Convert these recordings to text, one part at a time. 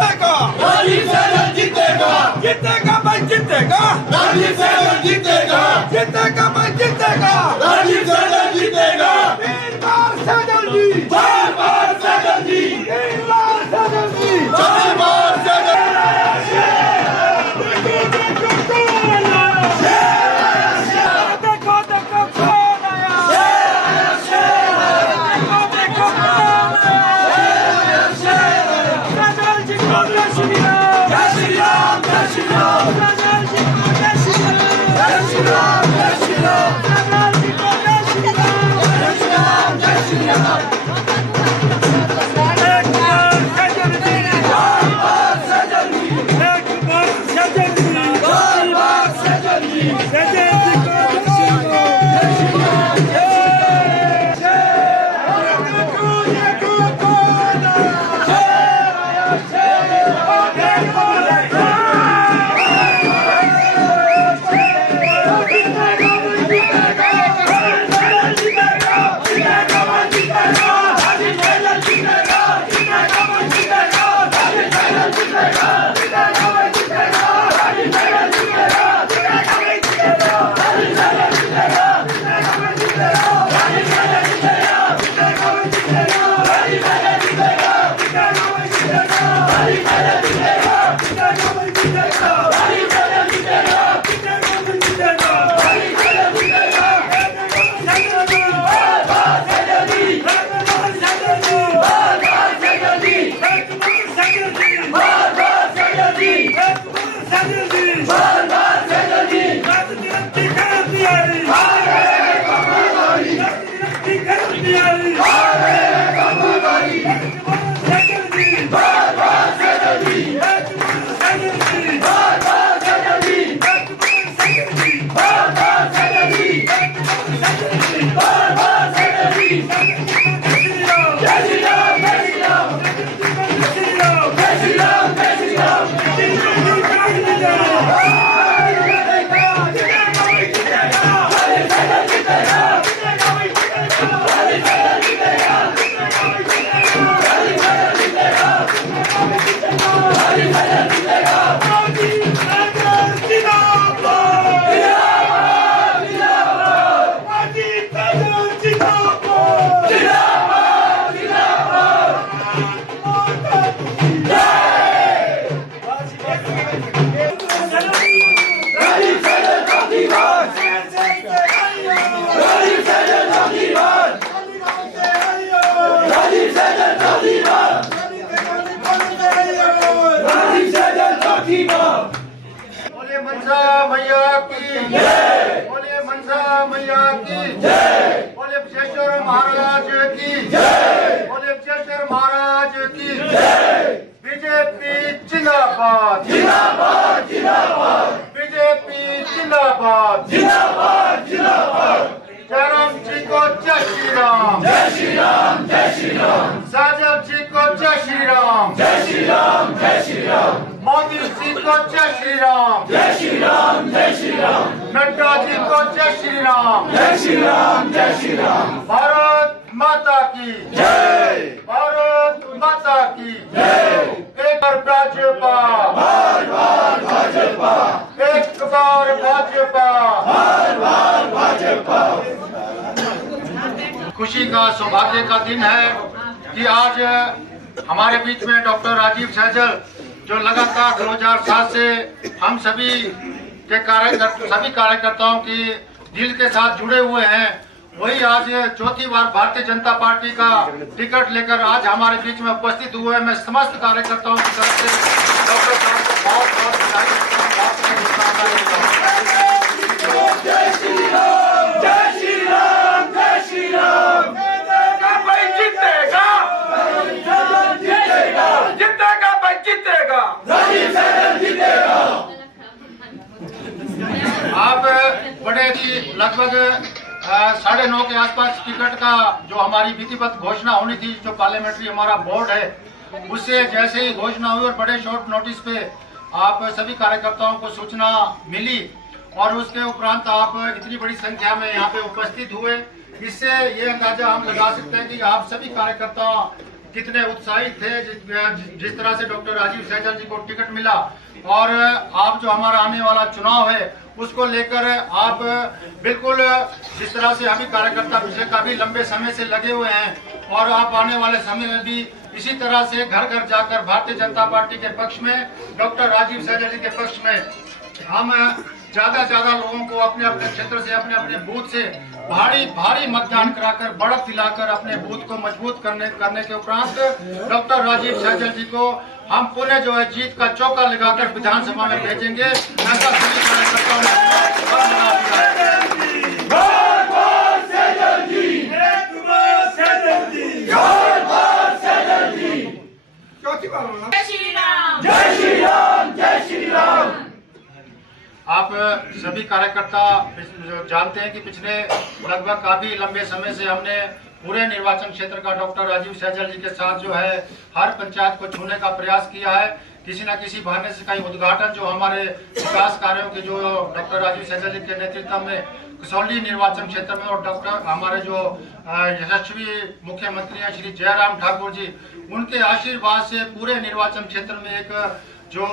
जीतेगा राजीव सैजल जीतेगा जीतेगा भाई जीतेगा राजीव सैजल जीतेगा जीतेगा भाई जीतेगा राजीव सैजल महाराज की जय, बोले चेचर महाराज की जय। बीजेपी जिंदाबाद जिंदाबाद जिंदाबाद, बीजेपी जिंदाबाद जिंदाबाद जिंदाबाद। जयराम जी को जय श्री राम, जय श्री राम, जय श्री राम। साजल जी को जय श्री राम, जय श्री राम, जय श्री राम। मोदी जी को जय श्री राम, जय श्री राम, जय श्री राम। नड्डा जी को जय श्री राम, जय श्री राम, जय श्री राम। भारत माता की जय, भारत माता की जय। एक बार भाजपा, बार बार भाजपा, एक बार भाजपा, बार बार भाजपा। खुशी का सौभाग्य का दिन है कि आज हमारे बीच में डॉक्टर राजीव सहजल, जो लगातार 2007 से हम सभी कार्यकर्ताओं की दिल के साथ जुड़े हुए हैं, वही आज चौथी बार भारतीय जनता पार्टी का टिकट लेकर आज हमारे बीच में उपस्थित हुए। मैं समस्त कार्यकर्ताओं की तरफ से डॉक्टर साहब को बहुत बहुत बधाई देता हूं। जय श्री राम, जय श्री राम, जय श्री राम। भाई जीतेगा, जीतेगा, जीतेगा भाई, जीतेगा, जीतेगा। आप बड़े ही लगभग 9:30 के आसपास टिकट का जो हमारी विधिवत घोषणा होनी थी, जो पार्लियामेंट्री हमारा बोर्ड है, उससे जैसे ही घोषणा हुई और बड़े शॉर्ट नोटिस पे आप सभी कार्यकर्ताओं को सूचना मिली और उसके उपरांत आप इतनी बड़ी संख्या में यहाँ पे उपस्थित हुए, इससे ये अंदाजा हम लगा सकते हैं कि आप सभी कार्यकर्ता कितने उत्साहित थे जिस तरह से डॉक्टर राजीव सहजल जी को टिकट मिला। और आप जो हमारा आने वाला चुनाव है उसको लेकर आप बिल्कुल जिस तरह से अभी कार्यकर्ता पिछले काफी लंबे समय से लगे हुए हैं और आप आने वाले समय में भी इसी तरह से घर घर जाकर भारतीय जनता पार्टी के पक्ष में, डॉक्टर राजीव सहजल जी के पक्ष में हम ज्यादा लोगों को अपने अपने क्षेत्र से, अपने अपने बूथ से भारी मतदान कराकर, बढ़त दिलाकर अपने बूथ को मजबूत करने के उपरांत डॉक्टर राजीव सहजल जी को हम पुनः जो है जीत का चौका लगाकर विधानसभा में भेजेंगे। ऐसा सभी कार्यकर्ताओं जय श्री राम, जय श्री राम, जय श्री राम। आप सभी कार्यकर्ता जानते हैं कि पिछले लगभग काफी लंबे समय से हमने पूरे निर्वाचन क्षेत्र का डॉक्टर राजीव सहजल जी के साथ जो है हर पंचायत को छूने का प्रयास किया है। किसी न किसी बहाने से कई उद्घाटन जो हमारे विकास कार्यों के जो डॉक्टर राजीव सहजल जी के नेतृत्व में कसौली निर्वाचन क्षेत्र में और डॉक्टर हमारे जो यशस्वी मुख्यमंत्री हैं श्री जयराम ठाकुर जी, उनके आशीर्वाद से पूरे निर्वाचन क्षेत्र में एक जो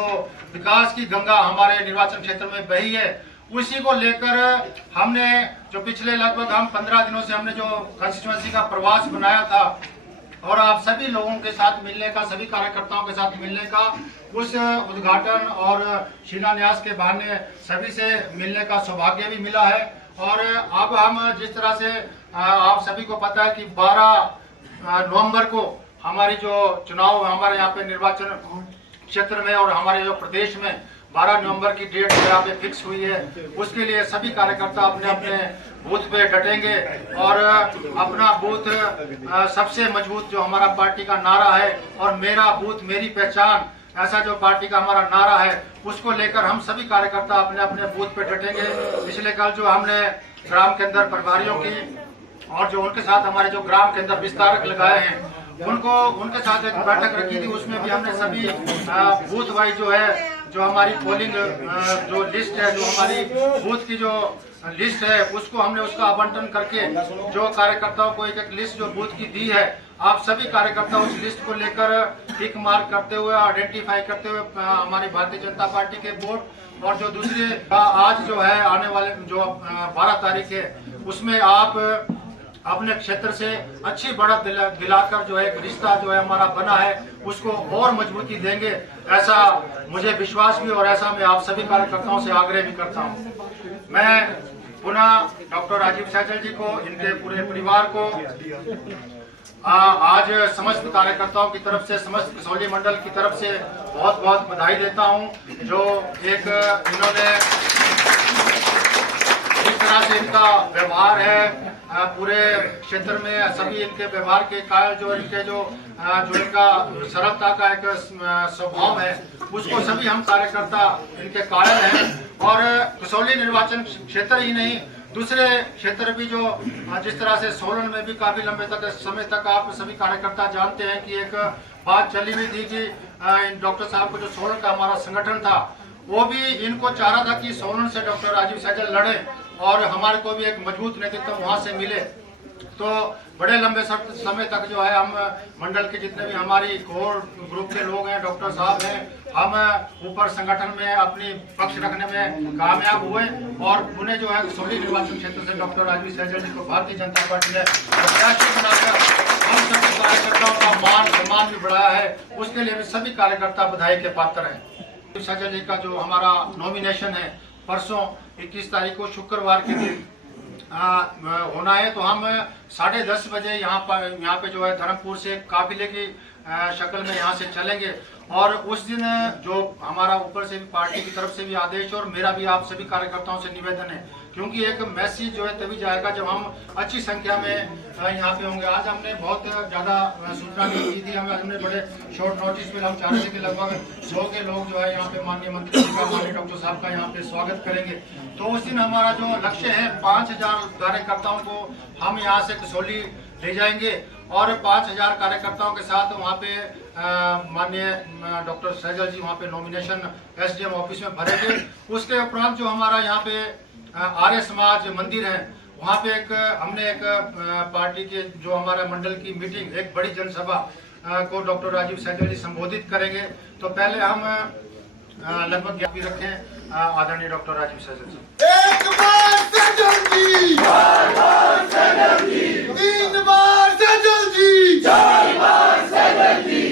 विकास की गंगा हमारे निर्वाचन क्षेत्र में बही है, उसी को लेकर हमने जो पिछले लगभग हम 15 दिनों से हमने जो कंस्टिट्यूएंसी का प्रवास बनाया था और आप सभी लोगों के साथ मिलने का, सभी कार्यकर्ताओं के साथ मिलने का, उस उद्घाटन और शिलान्यास के बहाने सभी से मिलने का सौभाग्य भी मिला है। और अब हम जिस तरह से आप सभी को पता है कि 12 नवंबर को हमारी जो चुनाव हमारे यहाँ पे निर्वाचन क्षेत्र में और हमारे जो प्रदेश में 12 नवंबर की डेट यहाँ पे फिक्स हुई है, उसके लिए सभी कार्यकर्ता अपने अपने बूथ पे डटेंगे और अपना बूथ सबसे मजबूत जो हमारा पार्टी का नारा है और मेरा बूथ मेरी पहचान, ऐसा जो पार्टी का हमारा नारा है, उसको लेकर हम सभी कार्यकर्ता अपने अपने बूथ पे डटेंगे। पिछले कल जो हमने ग्राम केंद्र प्रभारियों की और जो उनके साथ हमारे जो ग्राम केंद्र विस्तारक लगाए हैं, उनके साथ एक बैठक रखी थी, उसमें भी हमने सभी बूथ वाइज जो है जो हमारी पोलिंग जो लिस्ट है, जो हमारी बूथ की जो लिस्ट है, उसको हमने उसका आवंटन करके जो कार्यकर्ताओं को एक एक लिस्ट जो बूथ की दी है, आप सभी कार्यकर्ता उस लिस्ट को लेकर टिक मार्क करते हुए, आइडेंटिफाई करते हुए हमारी भारतीय जनता पार्टी के वोट और जो दूसरे आज जो है आने वाले जो 12 तारीख है, उसमें आप अपने क्षेत्र से अच्छी बढ़त दिलाकर जो एक रिश्ता जो है हमारा बना है उसको और मजबूती देंगे, ऐसा मुझे विश्वास भी और ऐसा मैं आप सभी कार्यकर्ताओं से आग्रह भी करता हूं। मैं पुनः डॉक्टर राजीव सहजल जी को, इनके पूरे परिवार को आज समस्त कार्यकर्ताओं की तरफ से, समस्त कसौली मंडल की तरफ से बहुत बहुत बधाई देता हूं, जो एक इन्होंने तरह से इनका व्यवहार है पूरे क्षेत्र में, सभी इनके व्यवहार के कारण जो इनके जो इनका सरलता का एक स्वभाव है, उसको सभी हम कार्यकर्ता इनके कारण हैं। और कसौली निर्वाचन क्षेत्र ही नहीं, दूसरे क्षेत्र भी जो जिस तरह से सोलन में भी काफी लंबे समय तक आप सभी कार्यकर्ता जानते हैं कि एक बात चली हुई थी कि डॉक्टर साहब को जो सोलन का हमारा संगठन था, वो भी इनको चाह रहा था कि सोलन से डॉक्टर राजीव सहजल लड़े और हमारे को भी एक मजबूत नेतृत्व वहां से मिले। तो बड़े लंबे समय तक जो है हम मंडल के जितने भी हमारी कोर ग्रुप के लोग हैं, डॉक्टर साहब हैं, हम ऊपर संगठन में अपनी पक्ष रखने में कामयाब हुए और उन्हें जो है कसौली निर्वाचन क्षेत्र से डॉक्टर राजीव सहजल जी को भारतीय जनता पार्टी ने प्रत्याशी बनाकर हम सभी कार्यकर्ताओं का मान सम्मान भी बढ़ाया है। उसके लिए भी सभी कार्यकर्ता बधाई के पात्र हैं। सहजल जी का जो हमारा नॉमिनेशन है परसों 21 तारीख को शुक्रवार के दिन होना है, तो हम 10:30 बजे यहाँ पे जो है धर्मपुर से काफिले की शक्ल में यहाँ से चलेंगे। और उस दिन जो हमारा ऊपर से भी पार्टी की तरफ से भी आदेश और मेरा भी आप सभी कार्यकर्ताओं से निवेदन है, क्योंकि एक मैसेज जो है तभी जाएगा जब हम अच्छी संख्या में यहाँ पे होंगे। आज हमने बहुत ज्यादा सूचना नहीं दी थी, हमने बड़े शॉर्ट नोटिस पे हम चाह रहे थे कि लगभग 100 के लोग जो है यहाँ पे माननीय मंत्री जी का, माननीय डॉक्टर साहब का यहाँ पे स्वागत करेंगे। तो उस दिन हमारा जो लक्ष्य है 5000 कार्यकर्ताओं को हम यहाँ से कसौली ले जाएंगे और 5000 कार्यकर्ताओं के साथ वहाँ पे माननीय डॉक्टर सहजल जी वहाँ पे नॉमिनेशन SDM ऑफिस में भरेंगे। उसके उपरांत जो हमारा यहाँ पे आर्य समाज मंदिर है, वहाँ पे हमने एक पार्टी के जो हमारा मंडल की मीटिंग, एक बड़ी जनसभा को डॉक्टर राजीव सहजल जी संबोधित करेंगे। तो पहले हम लगभग ज्ञापन रखें आदरणीय डॉक्टर राजीव सहजल जी। एक बार सहजल जी, चार बार सहजल जी, 3 बार सहजल जी, 4 बार सहजल जी।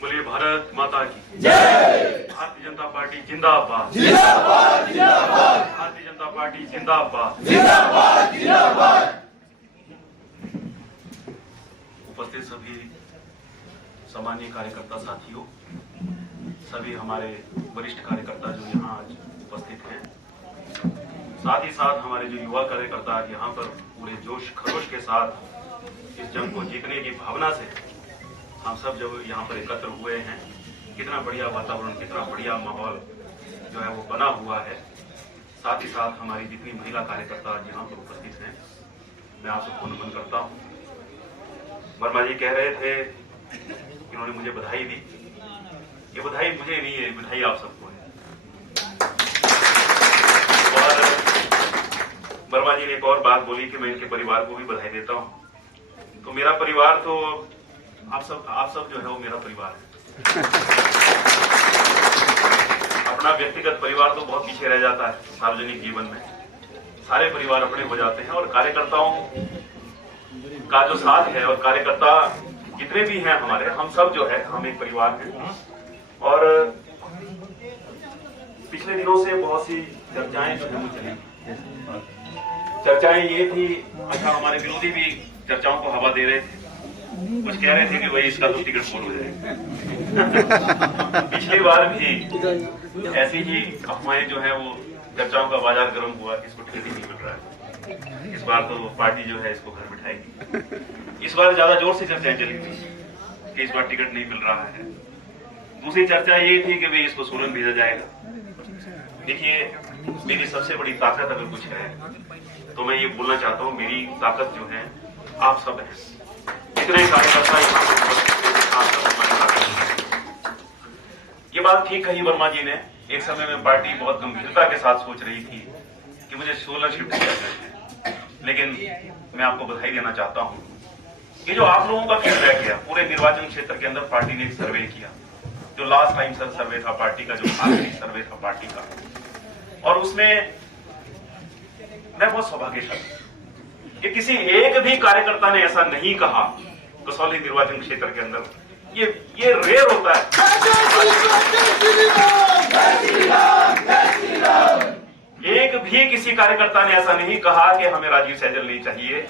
बोलिए भारत माता की जय। भारतीय जनता पार्टी जिंदाबाद, जिंदाबाद जिंदाबाद, भारतीय जनता पार्टी जिंदाबाद, जिंदाबाद जिंदाबाद। उपस्थित सभी सामान्य कार्यकर्ता साथियों, सभी हमारे वरिष्ठ कार्यकर्ता जो यहाँ आज उपस्थित हैं, साथ ही साथ हमारे जो युवा कार्यकर्ता यहाँ पर पूरे जोश खरोश के साथ इस जंग को जीतने की भावना से हम सब जो यहाँ पर एकत्र हुए हैं, कितना बढ़िया वातावरण, कितना बढ़िया माहौल जो है वो बना हुआ है। साथ ही साथ हमारी जितनी महिला कार्यकर्ता यहाँ पर उपस्थित हैं, मैं आप सबको नमन करता हूँ। वर्मा जी कह रहे थे, इन्होंने मुझे बधाई दी। ये बधाई मुझे नहीं है, बधाई आप सबको है। और वर्मा जी ने एक और बात बोली कि मैं इनके परिवार को भी बधाई देता हूँ। तो मेरा परिवार तो आप सब जो है वो मेरा परिवार है। अपना व्यक्तिगत परिवार तो बहुत पीछे रह जाता है सार्वजनिक जीवन में, सारे परिवार अपने हो जाते हैं। और कार्यकर्ताओं का जो साथ है और कार्यकर्ता जितने भी हैं हमारे, हम सब जो है हम एक परिवार हैं। और पिछले दिनों से बहुत सी चर्चाएं जो है वो चली। चर्चाएं ये थी, अच्छा हमारे विरोधी भी चर्चाओं को हवा दे रहे थे, कुछ कह रहे थे कि भाई इसका तो टिकट फुल हो जाएगा। पिछली बार भी ऐसी ही अफवाहें जो है वो चर्चाओं का बाजार गर्म हुआ, इसको टिकट ही नहीं मिल रहा है। इस बार तो पार्टी जो है इसको घर बिठाएगी। इस बार ज्यादा जोर से चर्चाएं चली थी कि इस बार टिकट नहीं मिल रहा है। दूसरी चर्चा ये थी कि भाई इसको सोलन भेजा जाएगा। देखिए, मेरी सबसे बड़ी ताकत अगर कुछ है तो मैं ये बोलना चाहता हूँ, मेरी ताकत जो है आप सब हैं, जितने कार्यकर्ता यहाँ पर। ये बात ठीक कही वर्मा जी ने। एक समय में पार्टी बहुत गंभीरता के साथ सोच रही थी कि मुझे सोलन शिफ्ट किया जाए, लेकिन मैं आपको बधाई देना चाहता हूँ। ये जो आप लोगों का फीडबैक है, पूरे निर्वाचन क्षेत्र के अंदर पार्टी ने एक सर्वे किया, जो लास्ट टाइम सर्वे था पार्टी का, जो आखिरी सर्वे था पार्टी का, और उसमें मैं बहुत सौभाग्यशाली कि किसी एक भी कार्यकर्ता ने ऐसा नहीं कहा कसौली निर्वाचन क्षेत्र के अंदर। ये रेयर होता है। एक भी किसी कार्यकर्ता ने ऐसा नहीं कहा कि हमें राजीव सहजल नहीं चाहिए।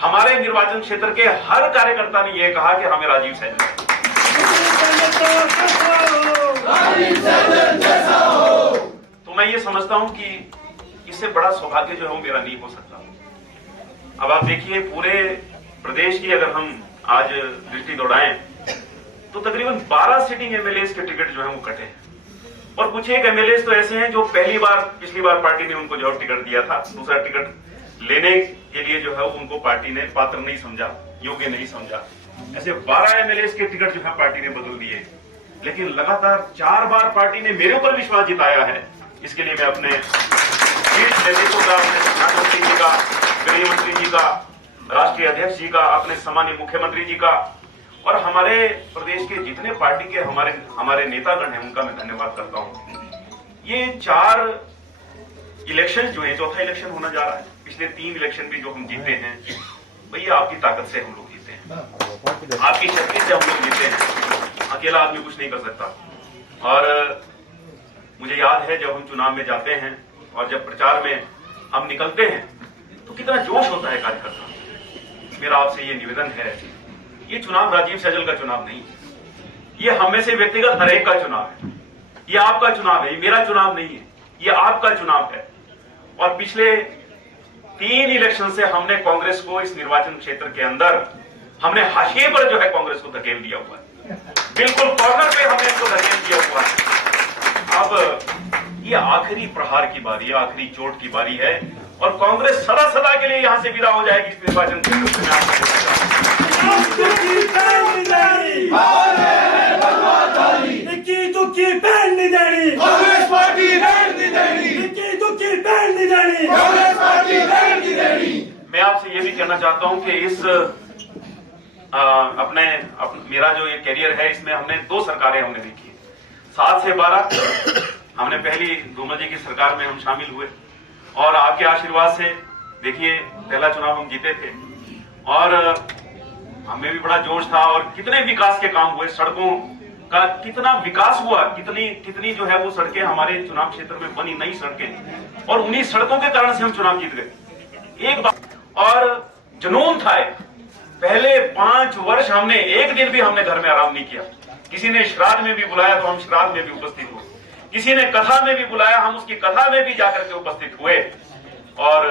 हमारे निर्वाचन क्षेत्र के हर कार्यकर्ता ने यह कहा कि हमें राजीव सहजल तो मैं ये समझता हूं कि इससे बड़ा सौभाग्य जो है वो मेरा नहीं हो सकता। अब आप देखिए, पूरे प्रदेश की अगर हम आज दृष्टि दौड़ाएं तो तकरीबन 12 सिटिंग एमएलए के टिकट जो है वो कटे हैं, और कुछ एक एमएलए तो ऐसे हैं जो पिछली बार पार्टी ने उनको जो टिकट दिया था, दूसरा टिकट लेने के लिए जो है उनको पार्टी ने पात्र नहीं समझा, योग्य नहीं समझा। ऐसे 12 एमएलए के टिकट जो है पार्टी ने बदल दिए, लेकिन लगातार 4 बार पार्टी ने मेरे ऊपर विश्वास जिताया है। इसके लिए मैं अपने शीर्ष नेतृत्व का, अपने प्रधानमंत्री जी का, गृह मंत्री जी का, राष्ट्रीय अध्यक्ष जी का, अपने सम्मानीय मुख्यमंत्री जी का और हमारे प्रदेश के जितने पार्टी के हमारे नेतागण हैं उनका मैं धन्यवाद करता हूं। ये 4 इलेक्शन जो है, चौथा इलेक्शन होना जा रहा है, पिछले 3 इलेक्शन भी जो हम जीते हैं, भैया आपकी ताकत से हम लोग जीते हैं, आपकी शक्ति से हम लोग जीते हैं, अकेला आदमी कुछ नहीं कर सकता। और मुझे याद है जब हम चुनाव में जाते हैं और जब प्रचार में हम निकलते हैं तो कितना जोश होता है कार्यकर्ता। मेरा आपसे ये निवेदन है, ये चुनाव राजीव सहजल का चुनाव नहीं है, ये हम में से व्यक्तिगत हर एक का चुनाव है, ये आपका चुनाव है, ये मेरा चुनाव नहीं है, ये आपका चुनाव है। और पिछले 3 इलेक्शन से हमने कांग्रेस को इस निर्वाचन क्षेत्र के अंदर हमने हाशिए पर जो है कांग्रेस को धकेल दिया हुआ है, बिल्कुल कॉर्नर पे हमने इसको धकेल दिया हुआ है। अब ये आखिरी प्रहार की बारी, आखिरी चोट की बारी है और कांग्रेस सदा सदा के लिए यहां से विदा हो जाएगी इस निर्वाचन क्षेत्र में। कांग्रेस पार्टी रहने नहीं देनी, कांग्रेस पार्टी रहने नहीं देनी। मैं आपसे ये भी कहना चाहता हूं कि इस मेरा जो ये कैरियर है इसमें हमने 2 सरकारें हमने देखी, 7 से 12 हमने पहली धूमल जी की सरकार में हम शामिल हुए और आपके आशीर्वाद से देखिए पहला चुनाव हम जीते थे और हमें भी बड़ा जोश था और कितने विकास के काम हुए, सड़कों का कितना विकास हुआ, कितनी जो है वो सड़कें हमारे चुनाव क्षेत्र में बनी, नई सड़कें, और उन्हीं सड़कों के कारण से हम चुनाव जीत गए। एक बात और जुनून था, पहले 5 वर्ष हमने एक दिन भी हमने घर में आराम नहीं किया। किसी ने श्राद्ध में भी बुलाया तो हम श्राद्ध में भी उपस्थित हुए, किसी ने कथा में भी बुलाया हम उसकी कथा में भी जाकर के उपस्थित हुए और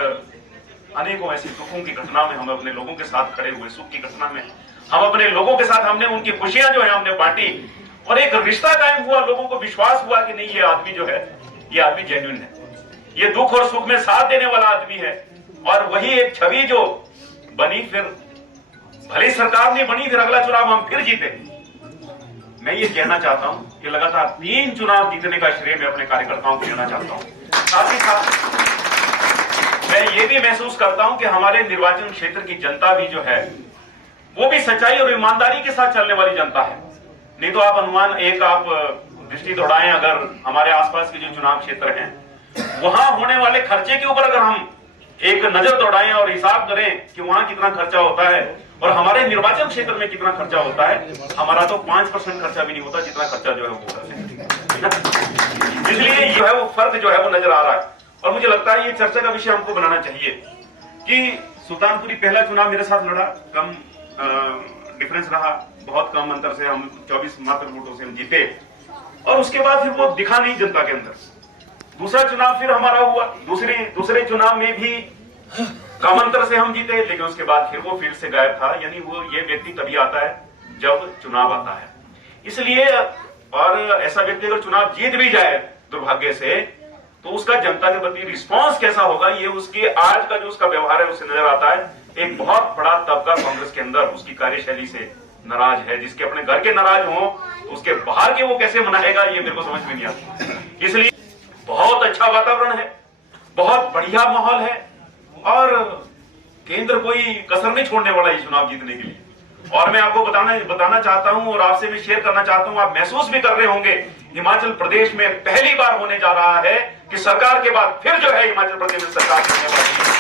अनेकों ऐसी दुखों की घटना में हम अपने लोगों के साथ खड़े हुए, सुख की घटना में हम अपने लोगों के साथ हमने उनकी खुशियां जो है हमने बांटी और एक रिश्ता कायम हुआ, लोगों को विश्वास हुआ कि नहीं ये आदमी जो है ये आदमी जेन्युइन है, ये दुख और सुख में साथ देने वाला आदमी है। और वही एक छवि जो बनी, फिर भली सरकार नहीं बनी, फिर अगला चुनाव हम फिर जीते। मैं ये कहना चाहता हूं कि लगातार 3 चुनाव जीतने का श्रेय मैं अपने कार्यकर्ताओं को देना चाहता हूं। साथ ही साथ मैं ये भी महसूस करता हूं कि हमारे निर्वाचन क्षेत्र की जनता भी जो है वो भी सच्चाई और ईमानदारी के साथ चलने वाली जनता है। नहीं तो आप दृष्टि दौड़ाएं, अगर हमारे आसपास के जो चुनाव क्षेत्र हैं वहां होने वाले खर्चे के ऊपर अगर हम एक नजर दौड़ाएं और हिसाब करें कि वहां कितना खर्चा होता है और हमारे निर्वाचन क्षेत्र में कितना खर्चा होता है, हमारा तो 5% खर्चा भी नहीं होता जितना खर्चा जो है वो करते हैं। इसलिए जो है वो फर्क जो है वो नजर आ रहा है और मुझे लगता है ये चर्चा का विषय हमको बनाना चाहिए कि सुल्तानपुरी पहला चुनाव मेरे साथ लड़ा, कम डिफरेंस रहा, बहुत कम अंतर से हम 24 मात्र वोटों से हम जीते और उसके बाद फिर वो दिखा नहीं जनता के अंदर। दूसरा चुनाव फिर हमारा हुआ, दूसरे चुनाव में भी कम अंतर से हम जीते, लेकिन उसके बाद फिर वो फील्ड से गायब था। यानी वो ये व्यक्ति तभी आता है जब चुनाव आता है। इसलिए और ऐसा व्यक्ति अगर चुनाव जीत भी जाए दुर्भाग्य से तो उसका जनता के प्रति रिस्पांस कैसा होगा ये उसके आज का जो उसका व्यवहार है उससे नजर आता है। एक बहुत बड़ा तबका कांग्रेस के अंदर उसकी कार्यशैली से नाराज है, जिसके अपने घर के नाराज हो तो उसके बाहर के वो कैसे मनाएगा ये मेरे को समझ में नहीं आता। इसलिए बहुत अच्छा वातावरण है, बहुत बढ़िया माहौल है और केंद्र कोई कसर नहीं छोड़ने वाला है चुनाव जीतने के लिए। और मैं आपको बताना चाहता हूं और आपसे मैं शेयर करना चाहता हूं, आप महसूस भी कर रहे होंगे, हिमाचल प्रदेश में पहली बार होने जा रहा है कि सरकार के बाद फिर जो है हिमाचल प्रदेश में सरकार बनने वाली है।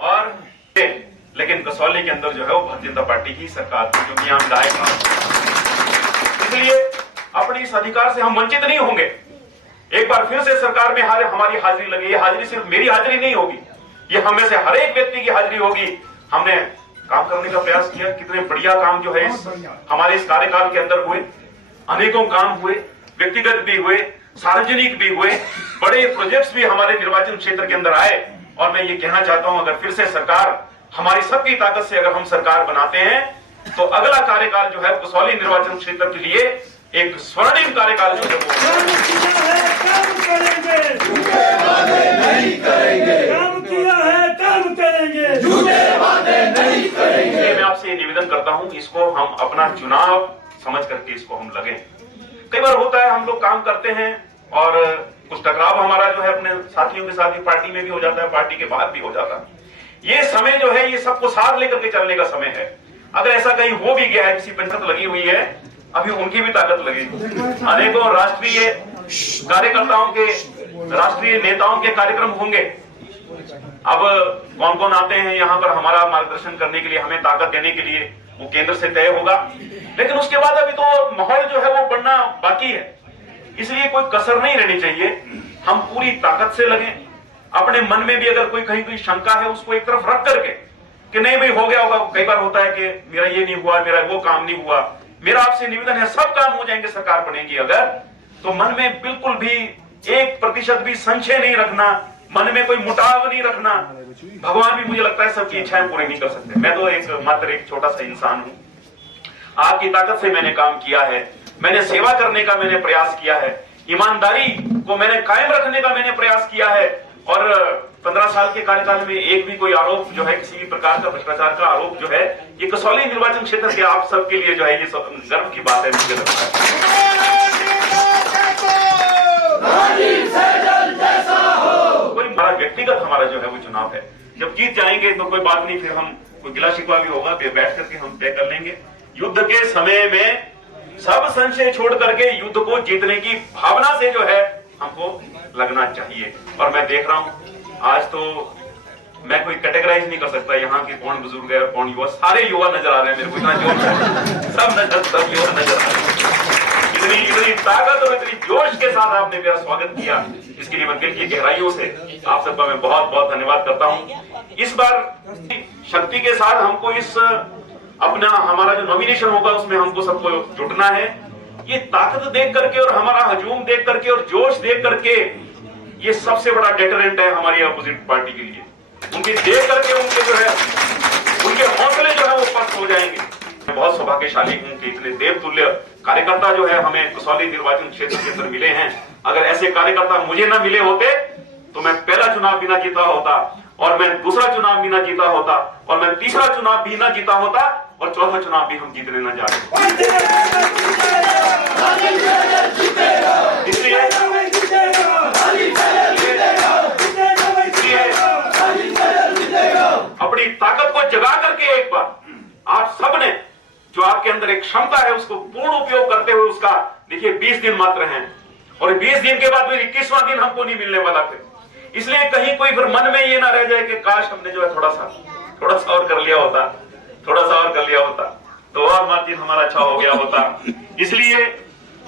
और लेकिन कसौली के अंदर जो है वो भारतीय जनता पार्टी की सरकार थी जो कि यहाँ विधायक था। इसलिए अपने इस अधिकार से हम वंचित नहीं होंगे। एक बार फिर से सरकार में हमारी हाजिरी लगी। ये हाजिरी सिर्फ मेरी हाजिरी नहीं होगी, ये हमें से हर एक व्यक्ति की हाजिरी होगी। हमने काम करने का प्रयास किया, कितने बढ़िया काम जो है हमारे इस कार्यकाल के अंदर हुए। अनेकों काम हुए, व्यक्तिगत भी हुए, सार्वजनिक भी हुए, बड़े प्रोजेक्ट्स भी हमारे निर्वाचन क्षेत्र के अंदर आए। और मैं ये कहना चाहता हूं, अगर फिर से सरकार हमारी सबकी ताकत से अगर हम सरकार बनाते हैं तो अगला कार्यकाल जो है कसौली निर्वाचन क्षेत्र के लिए एक स्वर्णिम कार्यकाल जो है वो काम करेंगे, झूठे वादे नहीं करेंगे, काम किया है, काम करेंगे, झूठे वादे नहीं करेंगे। इसलिए मैं आपसे ये निवेदन करता हूं, इसको हम अपना चुनाव समझ करके इसको हम लगे। कई बार होता है हम लोग काम करते हैं और कुछ टकराव हमारा जो है अपने साथियों के साथ ही पार्टी में भी हो जाता है, पार्टी के बाहर भी हो जाता है। ये समय जो है ये सबको साथ लेकर के चलने का समय है। अगर ऐसा कहीं हो भी गया है, किसी पंचायत लगी हुई है, अभी उनकी भी ताकत लगेगी। अनेकों राष्ट्रीय कार्यकर्ताओं के, राष्ट्रीय नेताओं के कार्यक्रम होंगे। अब कौन कौन आते हैं यहाँ पर हमारा मार्गदर्शन करने के लिए, हमें ताकत देने के लिए, वो केंद्र से तय होगा। लेकिन उसके बाद अभी तो माहौल जो है वो बनना बाकी है, इसलिए कोई कसर नहीं रहनी चाहिए। हम पूरी ताकत से लगे। अपने मन में भी अगर कोई कहीं कोई शंका है उसको एक तरफ रख करके कि नहीं भाई हो गया होगा। कई बार होता है कि मेरा ये नहीं हुआ, मेरा वो काम नहीं हुआ। मेरा आपसे निवेदन है, सब काम हो जाएंगे, सरकार बनेगी अगर, तो मन में बिल्कुल भी 1% भी संशय नहीं रखना, मन में कोई मुटाव नहीं रखना। भगवान भी मुझे लगता है सबकी इच्छाएं पूरी नहीं कर सकते। मैं तो मात्र एक छोटा सा इंसान हूं। आपकी ताकत से मैंने काम किया है, मैंने सेवा करने का मैंने प्रयास किया है, ईमानदारी को मैंने कायम रखने का मैंने प्रयास किया है। और 15 साल के कार्यकाल में एक भी कोई आरोप जो है, किसी भी प्रकार का भ्रष्टाचार का आरोप जो है, ये कसौली निर्वाचन क्षेत्र के आप सबके लिए जो है ये गर्व की बात है, मुझे लगता है। कोई हमारा व्यक्तिगत हमारा जो है वो चुनाव है। जब जीत जाएंगे तो कोई बात नहीं, फिर हम कोई गिला शिकवा भी होगा, फिर बैठ करके हम तय कर लेंगे। युद्ध के समय में सब संशय छोड़ करके युद्ध को जीतने की भावना से जो है हमको लगना चाहिए। और मैं देख रहा हूं आज तो मैं कोई कैटेगराइज नहीं कर सकता यहाँ की कौन बुजुर्ग है और कौन युवा। सारे युवा नजर आ रहे हैं मेरे को, इतना जोश है, सब युवा नजर आ रहे हैं। इतनी ताकत और इतनी जोश के साथ आपने मेरा स्वागत किया, इसके लिए मैं दिल की गहराइयों से आप सबका मैं बहुत बहुत धन्यवाद करता हूँ। इस बार शक्ति के साथ हमको इस अपना हमारा जो नॉमिनेशन होगा उसमें हमको सबको जुटना है। ये ताकत देख करके और हमारा हजूम देख करके और जोश देख करके ये सबसे बड़ा डेटरेंट है हमारी अपोजिट पार्टी के लिए। उनकी देख करके उनके जो है उनके हौसले जो है वो पस्त हो जाएंगे। मैं बहुत सौभाग्यशाली हूं कि इतने देवतुल्य कार्यकर्ता जो है हमें कसौली निर्वाचन क्षेत्र के अंदर मिले हैं। अगर ऐसे कार्यकर्ता मुझे ना मिले होते तो मैं पहला चुनाव भी ना जीता होता, और मैं दूसरा चुनाव भी ना जीता होता, और मैं तीसरा चुनाव भी ना जीता होता, और चौथा चुनाव भी हम जीतने ना जा रहे। इसलिए अपनी ताकत को जगा करके एक बार आप सबने जो आपके अंदर एक क्षमता है उसको पूर्ण उपयोग करते हुए उसका देखिए 20 दिन मात्र हैं, और 20 दिन के बाद फिर 21वां दिन हमको नहीं मिलने वाला फिर। इसलिए कहीं कोई फिर मन में ये ना रह जाए कि काश हमने जो है थोड़ा सा और कर लिया होता, थोड़ा सा और कर लिया होता तो और मार्जिन हमारा अच्छा हो गया होता। इसलिए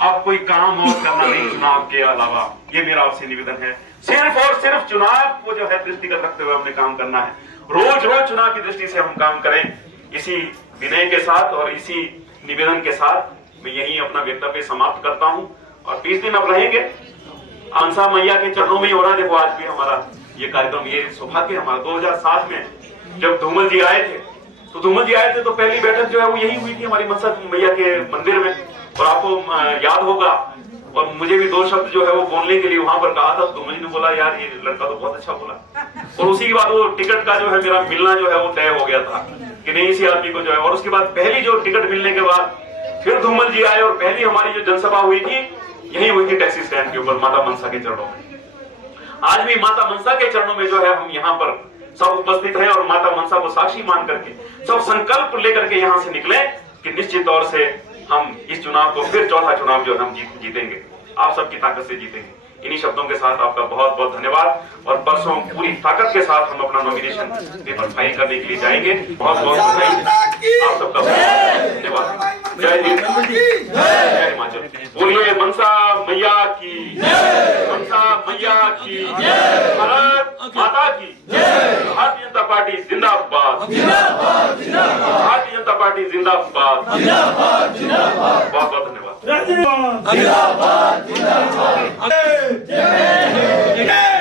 आप कोई काम और करना नहीं चुनाव के अलावा, ये मेरा आपसे निवेदन है। सिर्फ और सिर्फ चुनाव को जो है दृष्टिगत रखते हुए हमने काम करना है। रोज रोज चुनाव की दृष्टि से हम काम करें। इसी विनय के साथ और इसी निवेदन के साथ मैं यही अपना वक्तव्य समाप्त करता हूं। और 20 दिन अब रहेंगे, मनसा मैया के चरणों में ही हो रहा। देखो आज भी हमारा ये कार्यक्रम, ये सौभाग्य हमारा 2007 में जब धूमल जी आए थे तो पहली बैठक जो है वो यही हुई थी हमारी मनसा मैया के मंदिर में। और आपको याद होगा, और मुझे भी 2 शब्द जो है वो बोलने के लिए वहां पर कहा था। धूमल जी ने बोला यार ये लड़का तो बहुत अच्छा बोला, और उसी के बाद वो टिकट का जो है मेरा मिलना जो है वो तय हो गया था कि नहीं इसी आदमी को जो है। और उसके बाद पहली जो टिकट मिलने के बाद फिर धूमल जी आए, और पहली हमारी जो जनसभा हुई थी यही हुई थी टैक्सी स्टैंड के ऊपर माता मनसा के चरणों में। आज भी माता मनसा के चरणों में जो है हम यहाँ पर सब उपस्थित हैं, और माता मनसा को साक्षी मान करके सब संकल्प लेकर के यहाँ से निकले कि निश्चित तौर से हम इस चुनाव को फिर चौथा चुनाव जो हम जीतेंगे, आप सबकी ताकत से जीतेंगे। इन्हीं शब्दों के साथ आपका बहुत बहुत धन्यवाद, और परसों पूरी ताकत के साथ हम अपना नॉमिनेशन पेपर फाइल करने के लिए जाएंगे। बहुत बहुत बधाई, आप सबका धन्यवाद। जय हिंद, जय हिमाचल। बोलिए मनसा मैया की, मनसा मैया की, भारत माता की, भारतीय जनता पार्टी जिंदाबाद, भारतीय जनता पार्टी जिंदाबाद। बहुत बहुत धन्यवाद। राजनीति जिंदाबाद जिंदाबाद जय